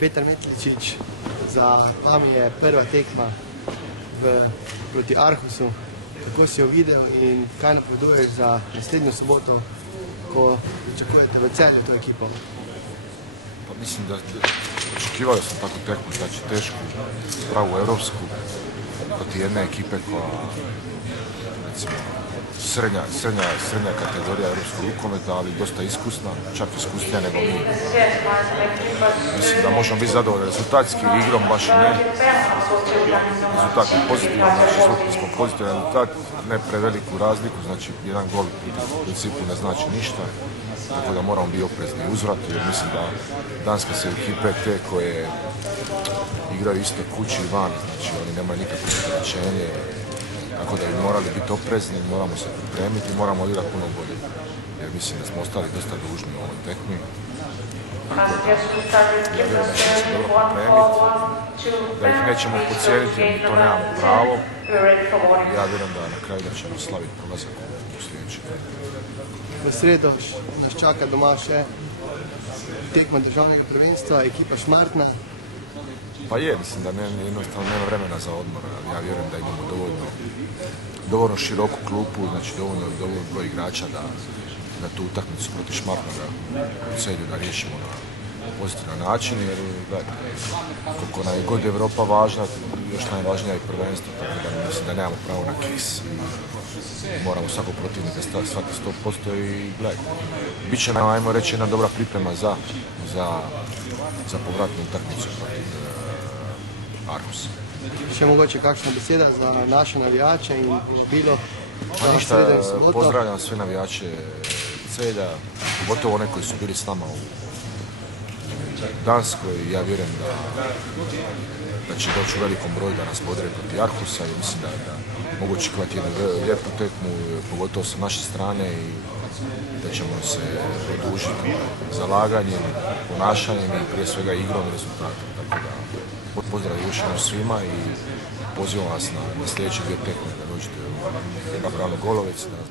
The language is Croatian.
Petar Metličič, za vami je prva tekma proti Arhusu. Kako si jo videl in kaj napoveduješ za naslednjo soboto, ko pričakujete v Celju to ekipo? Pa mislim da očekivali sam takvu tekmu, znači tešku, pravu evropsku, proti jedne ekipe koja, recimo, srednja kategorija evropskog rukometa, ali dosta iskusna, čak iskusnija nego mi. Mislim da možemo biti zadovoljni rezultatski, igrom baš i ne. Rezultat je pozitivan, znači izvukli smo pozitivan rezultat, ne preveliku razliku, znači jedan gol u principu ne znači ništa. Tako da moramo biti oprezni u uzvratu, jer mislim da danske se ekipe te koje igraju isto kući i van, znači oni nemaju nikakvo opterećenje. Tako da bi morali biti oprezni, moramo se pripremiti, moramo odigrati puno bolje. Jer mislim da smo ostali dosta dužni u ovoj tekmi. Tako da, ja vjerujem da ćemo se dobro pripremiti, da ih nećemo pocijeniti jer mi to nemamo pravo. Ja vjerujem da na kraju da ćemo slaviti prolazak u sljedeći tekmi. V sredo nas čaka doma še tekma državnega prvenstva, ekipa Šmartna. Pa je, mislim da jednostavno nema vremena za odmor. Ja vjerujem da imamo dovoljno široku klupu, znači dovoljno broj igrača da tu utakmicu protiv Šmartnoga u Celju da riješimo na pozitivan način, jer koliko nam je god Evropa važna, još najvažnija je prvenstvo, tako da mislim da nemamo pravo na kiks. Moramo svakog protivnika svaki 100% i gledajte. Biće nam, ajmo reći, jedna dobra priprema za povratnu utakmicu protiv Arhusa. Še mogoče kakšna beseda za naše navijače in bilo Pa ništa, pozdravljam sve navijače Celja, pogotovo one koji su bili s nama u Danskoj. Ja vjerujem da će doći u velikom broju da nas podre protiv Arhusa i mislim da mogu očekivati jednu lijepu tekmu, pogotovo sa naše strane, i da ćemo se odužiti zalaganjem, ponašanjem i prije svega igrom i rezultatom. Tako da pozdrav još jednom svima i pozivam vas na sljedeće dvije tekme da dođete u Petar Golovec da nas